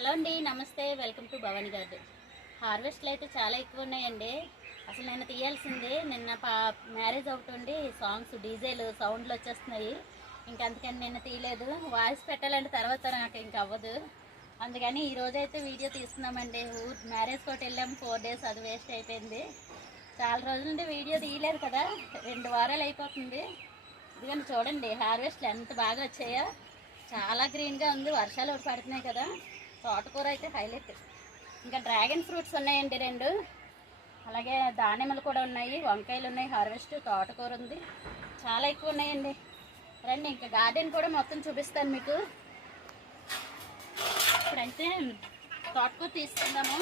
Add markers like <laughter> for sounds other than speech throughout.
Hello అండి నమస్తే. Welcome to Bhavan garden హార్వెస్ట్లు అయితే చాలా ఎక్కువ ఉన్నాయండి. అసలు నేను తీయాల్సిందే. నిన్న పా మ్యారేజ్ ఒకటి ఉండి సాంగ్స్ డీజేలు సౌండ్లు వచ్చేస్తున్నాయి. ఇంకా అందుకని నిన్న తీయలేదు. వాయిస్ పెట్టాలంటే తర్వాత నాకు ఇంక అవ్వదు. అందుకని ఈ వీడియో తీస్తున్నామండి ఊరు మ్యారేజ్ కోటి వెళ్ళాము. ఫోర్ డేస్ అది వేస్ట్ అయిపోయింది. చాలా రోజుల నుండి వీడియో తీయలేదు కదా. రెండు వారాలు అయిపోతుంది. ఇదిగోండి చూడండి హార్వెస్ట్లు ఎంత బాగా వచ్చాయో. చాలా గ్రీన్గా ఉంది. వర్షాలు పడుతున్నాయి కదా. తోటకూర అయితే హైలైట్ ఇంకా డ్రాగన్ ఫ్రూట్స్ ఉన్నాయండి రెండు. అలాగే దానిమ్మలు కూడా ఉన్నాయి వంకాయలు ఉన్నాయి హార్వెస్ట్ తోటకూర ఉంది. చాలా ఎక్కువ ఉన్నాయండి. రండి ఇంకా గార్డెన్ కూడా మొత్తం చూపిస్తాను మీకు. ఇప్పుడైతే తోటకూర తీసుకుందాము.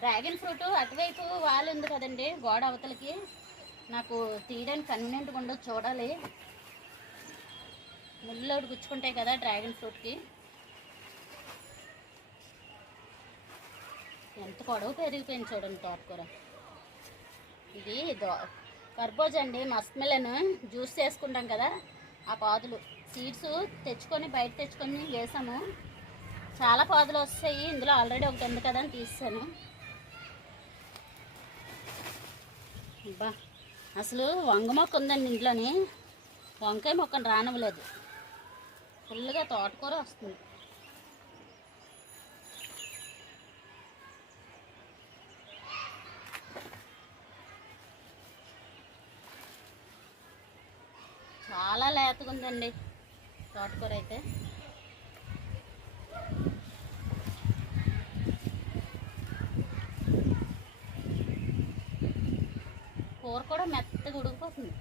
డ్రాగన్ ఫ్రూట్ అటువైపు వాళ్ళు ఉంది కదండి గోడ అవతలకి. నాకు తీయడానికి కన్వీనియంట్గా ఉండదు చూడాలి. ముళ్ళోడు గుచ్చుకుంటాయి కదా డ్రాగన్ ఫ్రూట్కి. ఎంత పొడవు పెరిగిపోయింది చూడండి తోటకూర. ఇది దో కర్బోజ్ అండి మస్మిలను జ్యూస్ చేసుకుంటాం కదా ఆ పాదులు. సీడ్స్ తెచ్చుకొని బయట తెచ్చుకొని వేసాము. చాలా పాదులు వస్తాయి ఇందులో ఆల్రెడీ ఒకటి ఉంది కదా అని తీసాను అబ్బా అసలు వంగ మొక్క ఉందండి ఇంట్లోని. వంకాయ మొక్కను రానివ్వలేదు. ఫుల్గా తోటకూర వస్తుంది. చాలా లేతగా ఉందండి తోటకూర అయితే. కూర కూడా మెత్తగా ఉడికిపోతుంది.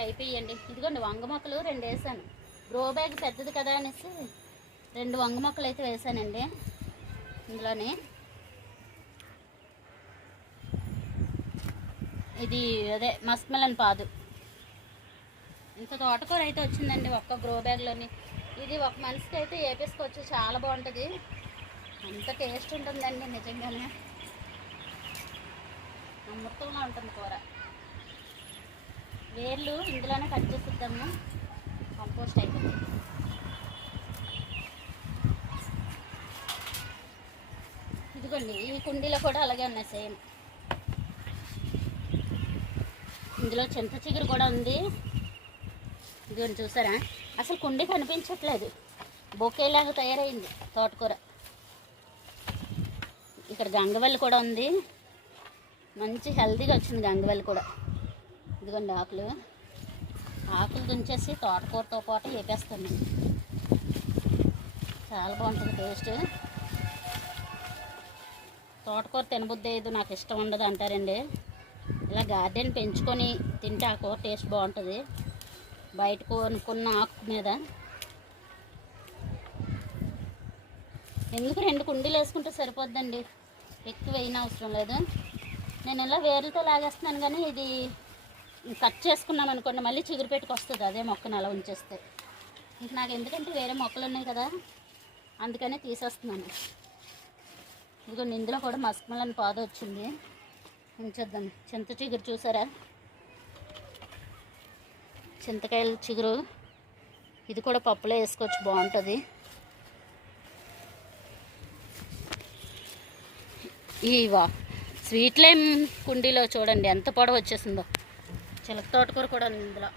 ఇంకా అయిపోయండి. ఇదిగోండి వంగ మొక్కలు రెండు వేసాను. గ్రో బ్యాగ్ పెద్దది కదా అనేసి రెండు వంగ మొక్కలు అయితే వేసానండి ఇందులోనే. ఇది అదే మస్మలన్ పాదు. ఇంత తోటకూర అయితే వచ్చిందండి ఒక్క గ్రో బ్యాగ్లోని ఇది ఒక మనిషికి అయితే వేపేసుకోవచ్చు చాలా బాగుంటుంది. అంత టేస్ట్ ఉంటుందండి నిజంగానే. అమృతంలో ఉంటుంది కూర. వేర్లు ఇందులోనే కట్ చేసిద్దాము. కంపోస్ట్ అయిపోతుంది ఇదిగోండి ఈ కుండీలో కూడా అలాగే ఉన్నాయి సేమ్. ఇందులో చింత చిగురు కూడా ఉంది. ఇదిగోండి చూసారా? అసలు కుండీ కనిపించట్లేదు. బొకేలాగా తయారైంది తోటకూర. ఇక్కడ గంగవల్లి కూడా ఉంది. మంచి హెల్తీగా వచ్చింది గంగవల్లి కూడా. ఇదిగోండి ఆకులు. ఆకులు దుంచేసి తోటకూరతో పాటు వేపేస్తాను చాలా బాగుంటుంది టేస్ట్. తోటకూర తినబుద్ది ఇది నాకు ఇష్టం ఉండదు అంటారండి. ఇలా గార్డెన్ పెంచుకొని తింటే ఆ కూర టేస్ట్ బాగుంటుంది. బయట కొనుక్కున్న ఆకు మీద. ఎందుకు రెండు కుండీలు వేసుకుంటే సరిపోద్దండి? ఎక్కువ వేయన అవసరం లేదు. నేను ఇలా వేర్లతో లాగేస్తున్నాను కానీ ఇది కట్ చేసుకున్నాం అనుకోండి మళ్ళీ చిగురు పెట్టుకొస్తుంది అదే మొక్కను అలా ఉంచేస్తే. ఇంక నాకు ఎందుకంటే వేరే మొక్కలు ఉన్నాయి కదా అందుకనే తీసేస్తున్నాను. ఇదిగో ఇందులో కూడా మస్కమలని పాద వచ్చింది ఉంచేద్దాం చింత చిగురు చూసారా? చింతకాయల చిగురు. ఇది కూడా పప్పులో వేసుకోవచ్చు బాగుంటుంది. ఈ స్వీట్లేం కుండీలో చూడండి ఎంత పొడవు వచ్చేసిందో. చిలక తోటకూర కూడా ఉంది ఇందులో.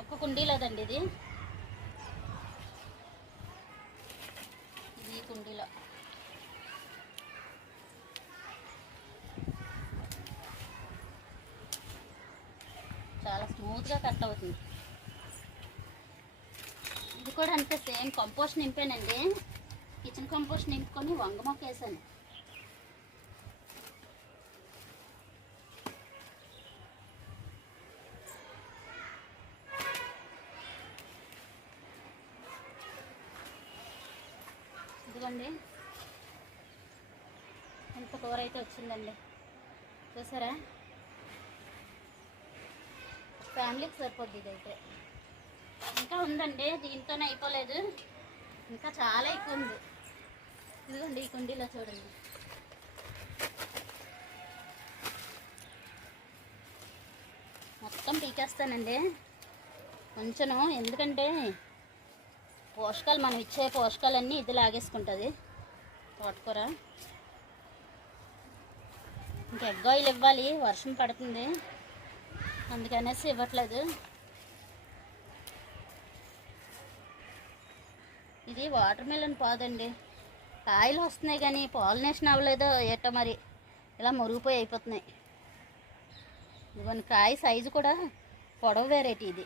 ఒక్క కుండీలోదండి ఇది. ఇది ఈ కుండీలో. చాలా స్మూత్గా కట్ అవుతుంది. కూడా అంతే సేమ్ కంపోస్ట్ నింపానండి. కిచెన్ కంపోస్ట్ నింపుకొని వంగ మొక్క వేసాను ఇదిగోండి. ఎంత కూర అయితే వచ్చిందండి. చూసారా? ఫ్యామిలీకి సరిపోద్ది ఇదైతే. ఇంకా ఉందండి దీంతోనే అయిపోలేదు. ఇంకా చాలా ఎక్కువ ఉంది. ఇదిగోండి ఈ కుండీలో చూడండి. మొత్తం పీకేస్తానండి. కొంచెం ఎందుకంటే పోషకాలు మనం ఇచ్చే పోషకాలన్నీ ఇది లాగేసుకుంటుంది. తోటకూర. ఇంకా ఎగ్ ఆయిల్ ఇవ్వాలి వర్షం పడుతుంది. అందుకనేసి ఇవ్వట్లేదు. ఇది వాటర్ మిలన్ పాదండి. కాయలు వస్తున్నాయి కానీ పాలినేషన్ అవ్వలేదో ఏటో మరి. ఇలా మురిగిపోయి అయిపోతున్నాయి. ఇవన్నీ కాయ సైజు కూడా పొడవు వెరైటీ ఇది.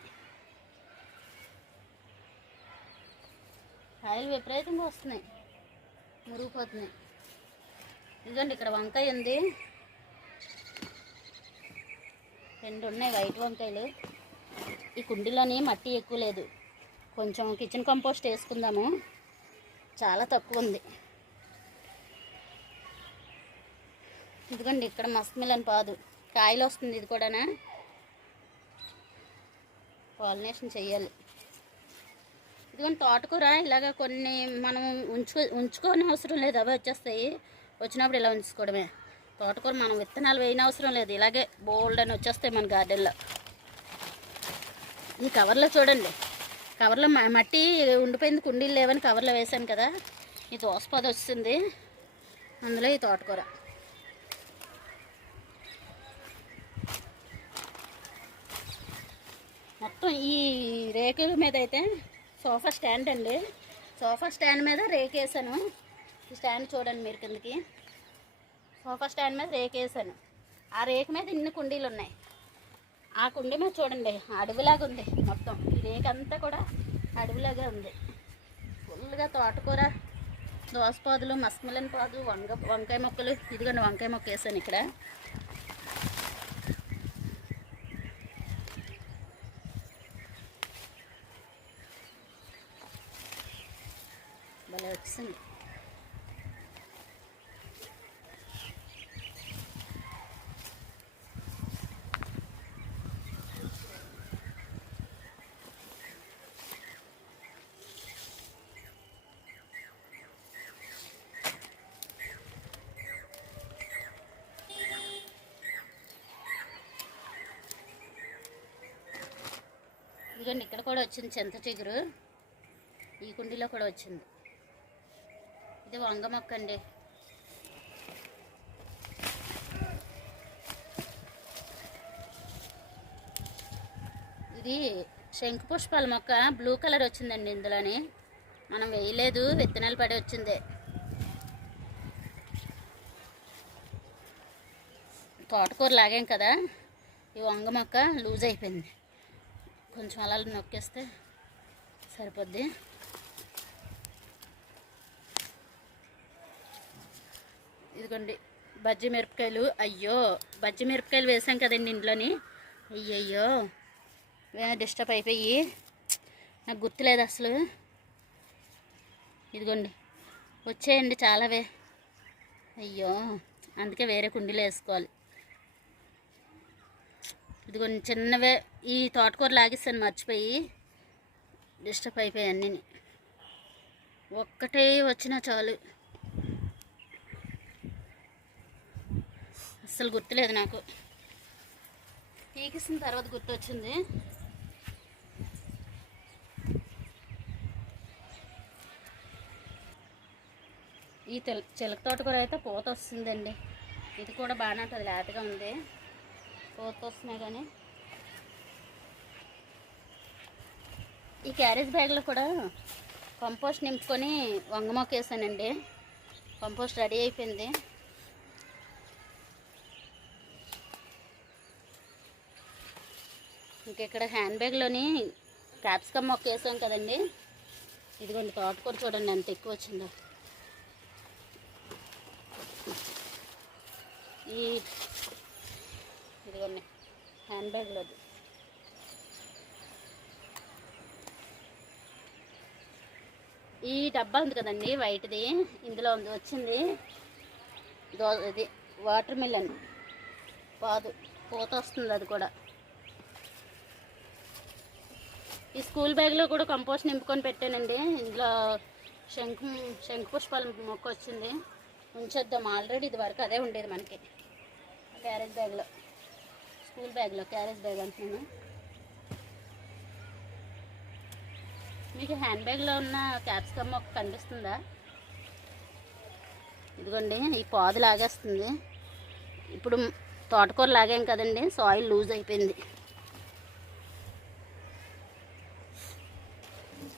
కాయలు విపరీతంగా వస్తున్నాయి. మురిగిపోతున్నాయి. ఇదిగోండి ఇక్కడ వంకాయ ఉంది. రెండు ఉన్నాయి వైట్ వంకాయలు. ఈ కుండీలోని మట్టి ఎక్కువ లేదు. కొంచెం కిచెన్ కంపోస్ట్ వేసుకుందాము. చాలా తక్కువ ఉంది. ఇదిగోండి ఇక్కడ మస్క్ పాదు. కాయలు వస్తుంది ఇది కూడానా? పాలినేషన్ చేయాలి. ఇదిగోండి తోటకూర ఇలాగ కొన్ని మనం ఉంచుకో ఉంచుకోని అవసరం లేదు. అవే వచ్చేస్తాయి. వచ్చినప్పుడు ఇలా ఉంచుకోవడమే. తోటకూర మనం విత్తనాలు వేయని అవసరం లేదు. ఇలాగే బోల్డ్ అని వచ్చేస్తాయి మన గార్డెన్లో ఈ కవర్లో చూడండి. కవర్లో మట్టి ఉండిపోయింది కుండీలు లేవని కవర్లో వేసాను కదా. ఈ దోసపాద వచ్చింది అందులో ఈ తోటకూర. మొత్తం ఈ రేకుల మీద అయితే సోఫా స్టాండ్ అండి. సోఫా స్టాండ్ మీద రేకు వేసాను ఈ స్టాండ్ చూడండి మీరు కిందకి. సోఫా స్టాండ్ మీద రేకు వేసాను ఆ రేకు మీద ఇన్ని కుండీలు ఉన్నాయి ఆ కుండీ మీద చూడండి అడవిలాగా ఉంది మొత్తం. ఈ కూడా అడవిలాగా ఉంది. ఫుల్గా తోటకూర దోసపాదులు మస్మిలన్ పాదు వంగ వంకాయ మొక్కలు. ఇదిగోండి వంకాయ మొక్క వేసాను ఇక్కడ. భలే వచ్చింది. ఇదిగోండి ఇక్కడ కూడా వచ్చింది చింత చిగురు. ఈ కుండీలో కూడా వచ్చింది. ఇది వంగ మొక్క అండి. ఇది శంకు పుష్పాల మొక్క బ్లూ కలర్ వచ్చిందండి ఇందులోని. మనం వేయలేదు విత్తనాలు పడి వచ్చిందే. తోటకూర లాగాం కదా ఈ వంగ మొక్క లూజ్ అయిపోయింది. కొంచెం అలా నొక్కేస్తే సరిపోద్ది. ఇదిగోండి బజ్జి మిరపకాయలు. అయ్యో బజ్జి మిరపకాయలు వేసాం కదండి ఇంట్లోని. అయ్యయ్యో డిస్టర్బ్ అయిపోయి. నాకు గుర్తులేదు అసలు. ఇదిగోండి వచ్చేయండి చాలావే. అయ్యో అందుకే వేరే కుండీలో వేసుకోవాలి. ఇదిగోండి చిన్నవే ఈ తోటకూర లాగేస్తాను మర్చిపోయి. డిస్టర్బ్ అయిపోయాయి అన్నీ ఒక్కటే వచ్చినా చాలు. అస్సలు గుర్తులేదు నాకు. పీకిసిన తర్వాత గుర్తొచ్చింది. ఈ తెల చిలక తోటకూర అయితే పూత వస్తుందండి ఇది కూడా బాగానే ఉంటుంది లేతగా ఉంది. పూత వస్తున్నాయి కానీ. ఈ క్యారేజ్ బ్యాగ్లో కూడా కంపోస్ట్ నింపుకొని వంగమొక్క వేసానండి కంపోస్ట్ రెడీ అయిపోయింది. ఇంకెక్కడ హ్యాండ్ బ్యాగ్లోని క్యాప్సికమ్ మొక్క వేసాం కదండి. ఇదిగోండి తోటకూర చూడండి ఎంత ఎక్కువ వచ్చిందో. ఈ ఇదిగోండి. హ్యాండ్ బ్యాగ్లోది ఈ డబ్బా ఉంది కదండి వైట్ది. ఇందులో ఉంది వచ్చింది. దో ఇది వాటర్ మిలన్. పాదు పూత వస్తుంది అది కూడా. ఈ స్కూల్ బ్యాగ్లో కూడా కంపోస్ట్ నింపుకొని పెట్టానండి. ఇందులో శంకు శంకు పుష్పాల మొక్క వచ్చింది. ఉంచేద్దాం. ఆల్రెడీ ఇది వరకు అదే ఉండేది మనకి. క్యారేజ్ బ్యాగ్లో. స్కూల్ బ్యాగ్లో క్యారేజ్ బ్యాగ్ అంటున్నాను. మీకు హ్యాండ్ బ్యాగ్లో ఉన్న క్యాప్సికమ్ మొక్క కనిపిస్తుందా? ఇదిగోండి ఈ పాదు లాగేస్తుంది. ఇప్పుడు తోటకూర లాగాం కదండి సాయిల్ లూజ్ అయిపోయింది.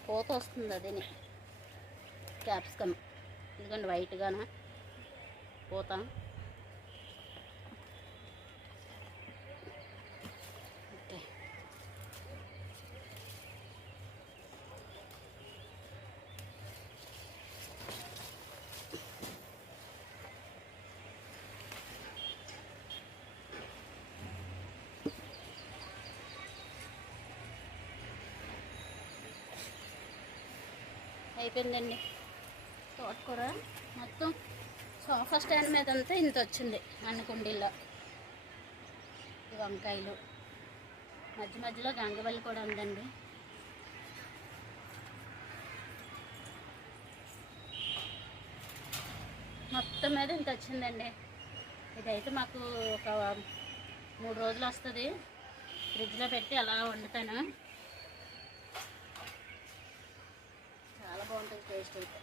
పోత వస్తుంది అదేని. క్యాప్సికమ్. ఇదిగోండి వైట్గాన పోత. అయిపోయిందండి. తోటకూర మొత్తం సోఫా స్టాండ్ మీద అంతా ఇంత వచ్చింది అన్ని కుండీల్లో. ఈ వంకాయలు. మధ్య మధ్యలో గంగవల్లి కూడా ఉందండి. మొత్తం మీద ఇంత వచ్చిందండి. ఇదైతే మాకు ఒక మూడు రోజులు వస్తుంది. ఫ్రిడ్జ్లో పెట్టి అలా వండుతాను చాలా బాగుంటుంది టేస్ట్ అయితే.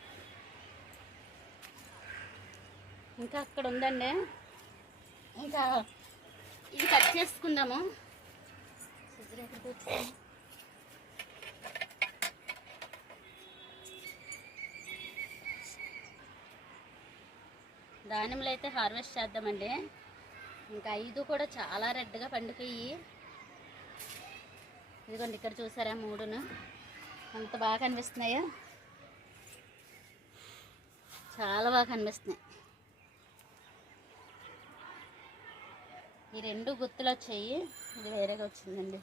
ఇంకా అక్కడ ఉందండి. ఇంకా ఇది కట్ చేసుకుందాము. దానిమ్మలు అయితే హార్వెస్ట్ చేద్దామండి. ఇంకా ఐదు కూడా చాలా రెడ్గా పండిపోయి. ఇదిగోండి ఇక్కడ చూసారా మూడును? ఎంత బాగా కనిపిస్తున్నాయో? చాలా బాగా కనిపిస్తున్నాయి. ఈ రెండు గుత్తులు వచ్చాయి. ఇది వేరేగా వచ్చిందండి.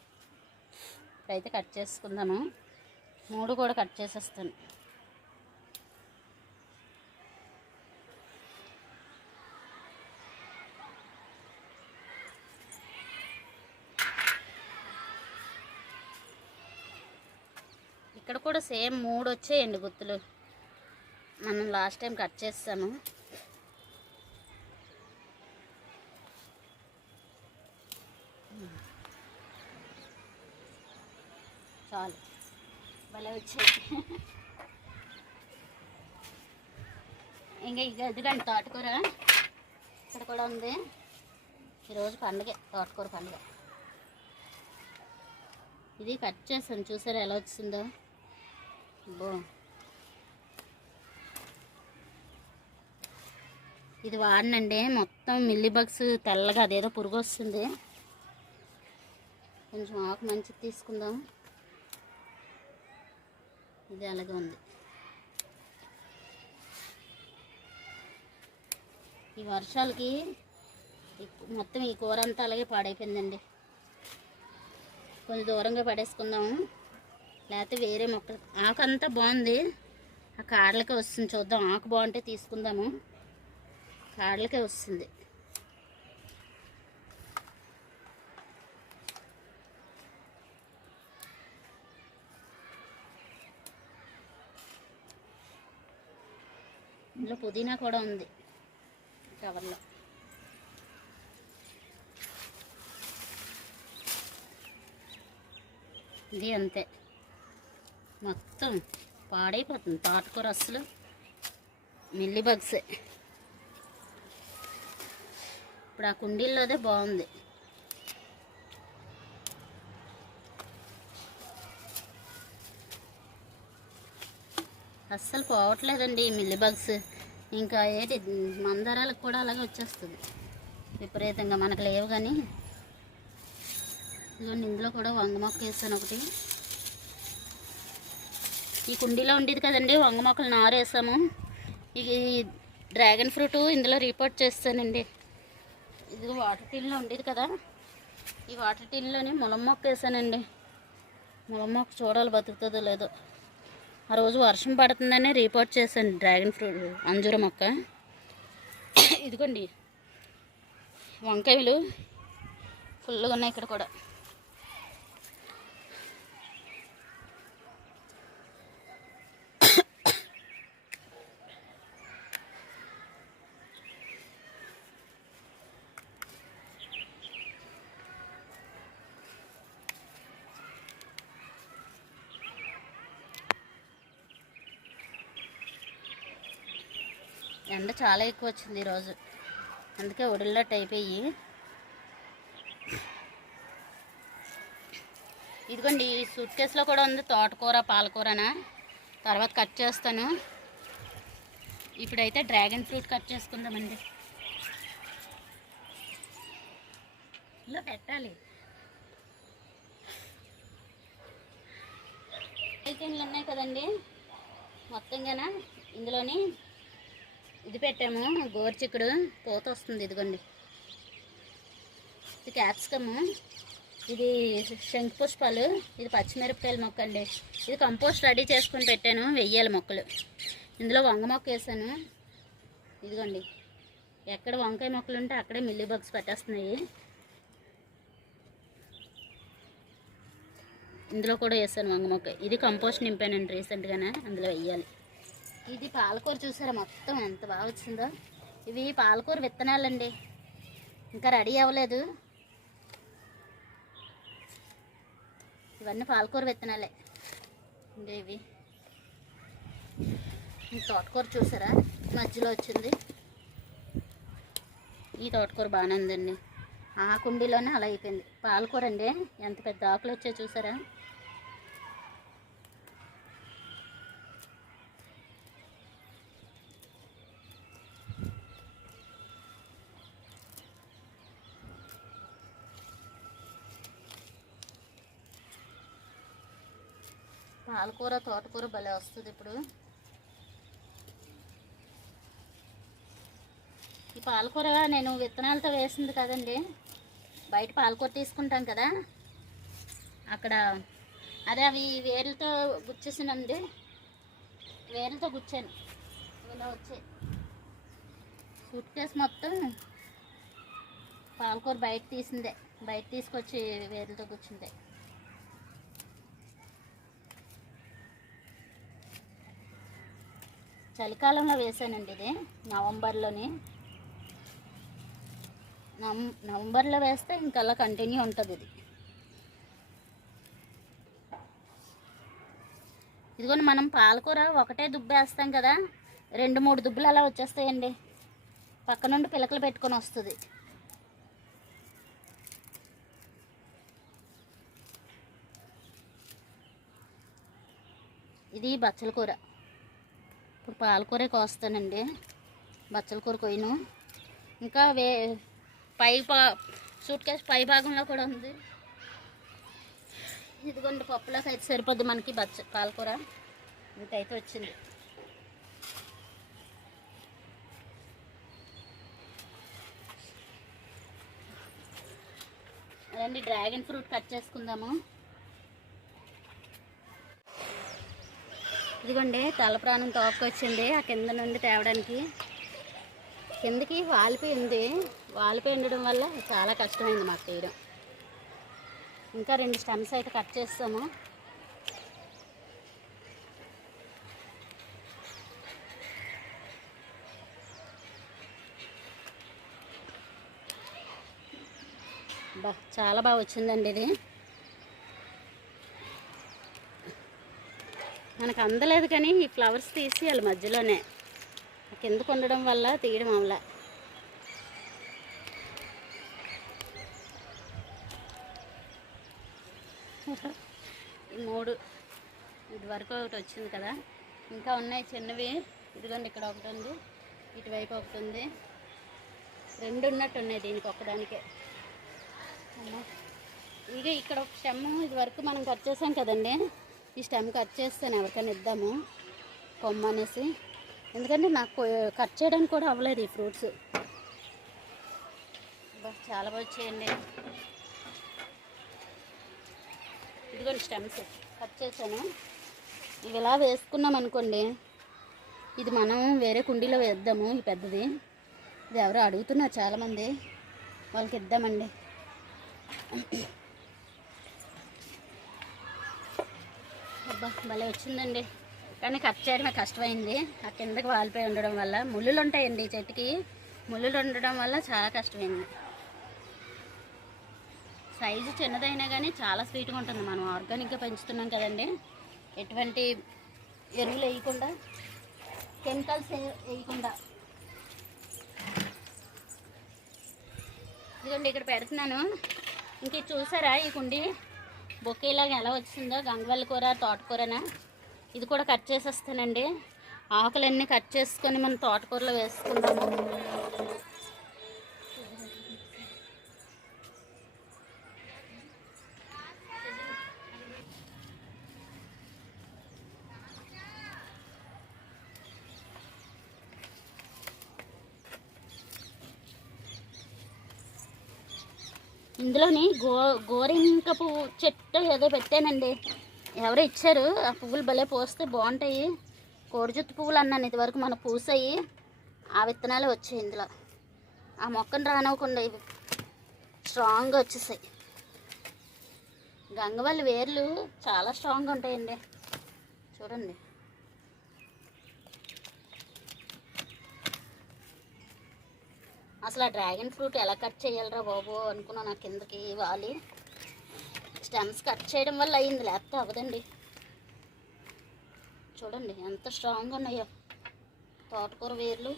ఇప్పుడైతే కట్ చేసుకుందాము. మూడు కూడా కట్ చేసేస్తాను. ఇక్కడ కూడా సేమ్ మూడు వచ్చాయండి గుత్తులు. మనం లాస్ట్ టైం కట్ చేస్తాము. చాలు. భలే వచ్చాయి. ఇంకా ఇక ఎదుగండి తోటకూర? ఇక్కడ కూడా ఉంది. ఈరోజు పండుగ తోటకూర పండుగ. ఇది కట్ చేస్తాను చూసారా ఎలా వచ్చిందో? బో ఇది వాడినండి. మొత్తం మిల్లీ బగ్స్ తెల్లగా అదేదో పురుగు వస్తుంది. కొంచెం ఆకు మంచిది తీసుకుందాం. ఇది అలాగే ఉంది. ఈ వర్షాలకి మొత్తం ఈ కూర అంతా అలాగే పాడైపోయిందండి. కొంచెం దూరంగా పడేసుకుందాము లేకపోతే వేరే మొక్క ఆకు అంతా బాగుంది. ఆ కాడలకే వస్తుంది. చూద్దాం. ఆకు బాగుంటే తీసుకుందాము. కాడలకే వస్తుంది. ఇందులో పుదీనా కూడా ఉంది కవర్లో. ఇది అంతే. మొత్తం పాడైపోతుంది. తోటకూర అసలు మిల్లీ బగ్సే. ఇప్పుడు ఆ కుండీల్లోదే బాగుంది. అస్సలు పోవట్లేదండి ఈ మిల్లి బగ్స్ ఇంకా ఏంటి మందారాలకు కూడా అలాగే వచ్చేస్తుంది. విపరీతంగా మనకు లేవు కానీ. ఇదిగోండి ఇందులో కూడా వంగ మొక్క వేసాను ఒకటి. ఈ కుండీలో ఉండేది కదండి వంగ మొక్కలు నారు వేసాము. ఇది డ్రాగన్ ఫ్రూట్ ఇందులో రిపోర్ట్ చేస్తానండి. ఇది వాటర్ టిన్లో ఉండేది కదా. ఈ వాటర్ టిన్లోనే ములం మొక్క వేసానండి. ములం మొక్క చూడాలి బతుకుతుందో లేదో. ఆ రోజు వర్షం పడుతుందని రిపోర్ట్ చేశాను డ్రాగన్ ఫ్రూట్ అంజూర మొక్క. ఇదిగోండి వంకాయలు ఫుల్గా ఉన్నాయి ఇక్కడ కూడా. చాలా ఎక్కువ వచ్చింది ఈరోజు అందుకే ఉడిల్లట్టు అయిపోయి. ఇదిగోండి ఈ సూట్ కేసులో కూడా ఉంది తోటకూర పాలకూరనా? తర్వాత కట్ చేస్తాను. ఇప్పుడైతే డ్రాగన్ ఫ్రూట్ కట్ చేసుకుందామండి. ఇలా పెట్టాలి. ఐటెంలు ఉన్నాయి కదండి? మొత్తంగానా? ఇందులోని ఇది పెట్టాము. గోరుచిక్కుడు పూత వస్తుంది ఇదిగోండి. ఇది క్యాప్సికము. ఇది శంకు పుష్పాలు. ఇది పచ్చిమిరపకాయల మొక్క అండి. ఇది కంపోస్ట్ రెడీ చేసుకొని పెట్టాను వెయ్యాలి మొక్కలు. ఇందులో వంగ మొక్క వేసాను. ఇదిగోండి. ఎక్కడ వంకాయ మొక్కలు ఉంటే అక్కడే మిల్లీ బగ్స్ పెట్టేస్తున్నాయి. ఇందులో కూడా వేసాను వంగ మొక్క. ఇది కంపోస్ట్ నింపానండి రీసెంట్గానే. అందులో వెయ్యాలి. ఇది పాలకూర చూసారా? మొత్తం ఎంత బాగా వచ్చిందో. ఇవి పాలకూర విత్తనాలండి. ఇంకా రెడీ అవ్వలేదు. ఇవన్నీ పాలకూర విత్తనాలే. ఇంకా ఇవి. ఈ తోటకూర చూసారా? మధ్యలో వచ్చింది. ఈ తోటకూర బాగానే ఉందండి. ఆ కుండీలోనే అలా అయిపోయింది. పాలకూర అండి. ఎంత పెద్ద ఆకులు వచ్చాయో చూసారా? పాలకూర తోటకూర భలే వస్తుంది ఇప్పుడు. ఈ పాలకూర నేను విత్తనాలతో వేసింది కదండి. బయట పాలకూర తీసుకుంటాం కదా. అక్కడ అదే అవి వేర్లతో గుచ్చేసినండి వేర్లతో గుచ్చాను. ఇలా వచ్చాయి సూట్ కేసు మొత్తం పాలకూర బయట తీసిందే. బయట తీసుకొచ్చి వేర్లతో గుచ్చిందే. చలికాలంలో వేసానండి ఇది. నవంబర్లోని. నవం నవంబర్లో వేస్తే ఇంకా కంటిన్యూ ఉంటుంది ఇది. ఇదిగోండి మనం పాలకూర ఒకటే దుబ్బ వేస్తాం కదా. రెండు మూడు దుబ్బులు అలా వచ్చేస్తాయండి. పక్క నుండి పిలకలు పెట్టుకొని వస్తుంది. ఇది బచ్చల కూర. ఇప్పుడు పాలకూర కోస్తానండి బచ్చల కూర కొయ్యను. ఇంకా వే పై పా సూట్ కేసు పై భాగంలో కూడా ఉంది. ఇదిగోండి పప్పులోకి అయితే సరిపోద్ది మనకి బచ్చ పాలకూర ఇంతైతే వచ్చింది. అదండి డ్రాగన్ ఫ్రూట్ కట్ చేసుకుందాము. ఇదిగోండి తల ప్రాణం తోకొచ్చింది ఆ కింద నుండి తేవడానికి. కిందకి వాలిపోయింది వాలిపోయి ఉండడం వల్ల చాలా కష్టమైంది మాకు తీయడం. ఇంకా రెండు స్టెమ్స్ అయితే కట్ చేస్తాము. బా చాలా బాగా వచ్చిందండి ఇది. మనకు అందలేదు కానీ ఈ ఫ్లవర్స్ తీసేయాలి మధ్యలోనే. కిందకు ఉండడం వల్ల తీయడం అవల ఈ మూడు ఇది వరకు ఒకటి వచ్చింది కదా. ఇంకా ఉన్నాయి చిన్నవి. ఇదిగోండి ఇక్కడ ఒకటి ఉంది. ఇటువైపు ఒకటి ఉంది. రెండు ఉన్నట్టు ఉన్నాయి దీనికి ఒక్కడానికే ఇక ఇక్కడ ఒక స్టెమ్ ఇది వరకు మనం కట్ చేసాం కదండి. ఈ స్టెమ్ కట్ చేస్తాను ఎవరికైనా ఇద్దాము కొమ్మ అనేసి ఎందుకంటే నాకు కట్ చేయడానికి కూడా అవ్వలేదు ఈ ఫ్రూట్స్. చాలా బాగా వచ్చేయండి ఇదిగోండి స్టెమ్స్ కట్ చేశాను. ఇవి ఇలా వేసుకున్నాం అనుకోండి ఇది మనం వేరే కుండీలో వేద్దాము ఈ పెద్దది. ఇది ఎవరో అడుగుతున్నారు చాలామంది వాళ్ళకి ఇద్దామండి. అబ్బా భలే వచ్చిందండి. కానీ కట్ చేయడమే కష్టమైంది. ఆ కిందకి వాలిపోయి ఉండడం వల్ల ముళ్ళులు ఉంటాయండి చెట్టుకి. ముళ్ళులు ఉండడం వల్ల చాలా కష్టమైంది. సైజు చిన్నదైనా కానీ చాలా స్వీట్గా ఉంటుంది. మనం ఆర్గానిక్గా పెంచుతున్నాం కదండి. ఎటువంటి ఎరువులు వేయకుండా కెమికల్స్ వేయకుండా. ఇదిగోండి ఇక్కడ పెడుతున్నాను. ఇంక చూసారా ఈ కుండీ? బొకేలాగా ఎలా వచ్చిందో గంగవల్లి కూర తోటకూరనా? ఇది కూడా కట్ చేసేస్తానండి. ఆకులన్నీ కట్ చేసుకొని మనం తోటకూరలో వేసుకుందాము. ఇందులోని గో గోరింక పువ్వు చెట్టు ఏదో పెట్టానండి. ఎవరో ఇచ్చారు. ఆ పువ్వులు భలే పోస్తే బాగుంటాయి. కోడిజుత్తు పువ్వులు అన్నాను ఇదివరకు మన పూసాయి. ఆ విత్తనాలు వచ్చాయి ఇందులో. ఆ మొక్కను రానివ్వకుండా ఇవి స్ట్రాంగ్గా వచ్చేసాయి. గంగవల్లి వేర్లు చాలా స్ట్రాంగ్గా ఉంటాయండి. చూడండి. అసలు ఆ డ్రాగన్ ఫ్రూట్ ఎలా కట్ చేయాలరా బాబు అనుకున్నా నా కిందకి వాలి. స్టెమ్స్ కట్ చేయడం వల్ల అయింది లేకపోతే అవ్వదండి. చూడండి ఎంత స్ట్రాంగ్గా ఉన్నాయో. తోటకూర వేర్లు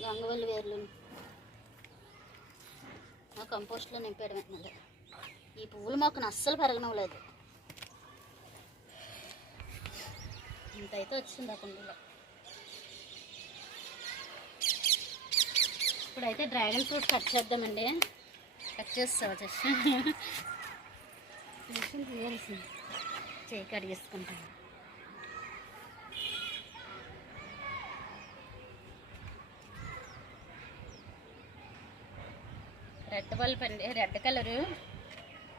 గంగవల్లి వేర్లు. ఆ కంపోస్ట్లో నింపేయడం మళ్ళీ ఈ పువ్వులు మొక్కను అస్సలు పెరగడం లేదు ఇంతైతే వచ్చింది ఆ కుండీలో? ఇప్పుడైతే డ్రాగన్ ఫ్రూట్ కట్ చేద్దామండి. కట్ చేస్తావా చేసి మిషన్ తీయాల్సింది. చేయి కడిగేసుకుంటాను రెడ్ బల్బ్ అండి. Red colour.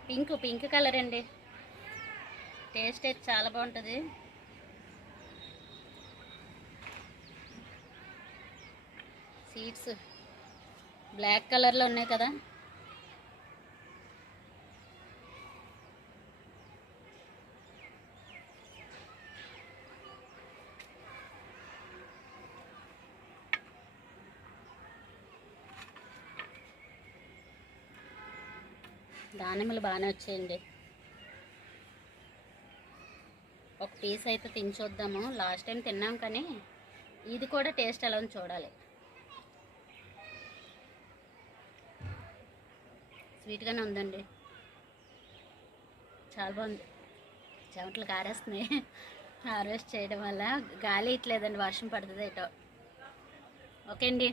Pink pink colour అండి. టేస్ట్ అయితే చాలా బాగుంటుంది. సీడ్స్. బ్లాక్ కలర్లో ఉన్నాయి కదా. దానిమ్మలు బాగానే వచ్చాయండి. ఒక పీస్ అయితే తిని చూద్దాము లాస్ట్ టైం తిన్నాం కానీ ఇది కూడా టేస్ట్ ఎలా చూడాలి. స్వీట్గానే ఉందండి. చాలా బాగుంది. చెమటలు కారేస్తున్నాయి. <laughs> హార్వెస్ట్ చేయడం వల్ల గాలి ఇట్లేదండి వర్షం పడుతుంది ఏటో ఓకే అండి.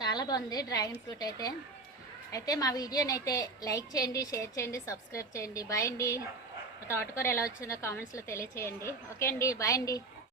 చాలా బాగుంది డ్రాగన్ ఫ్రూట్ అయితే. అయితే మా వీడియోని అయితే లైక్ చేయండి షేర్ చేయండి సబ్స్క్రైబ్ చేయండి. బాయ్ అండి. తోటకూర ఎలా వచ్చిందో కామెంట్స్లో తెలియచేయండి. ఓకే అండి బాయ్ అండి.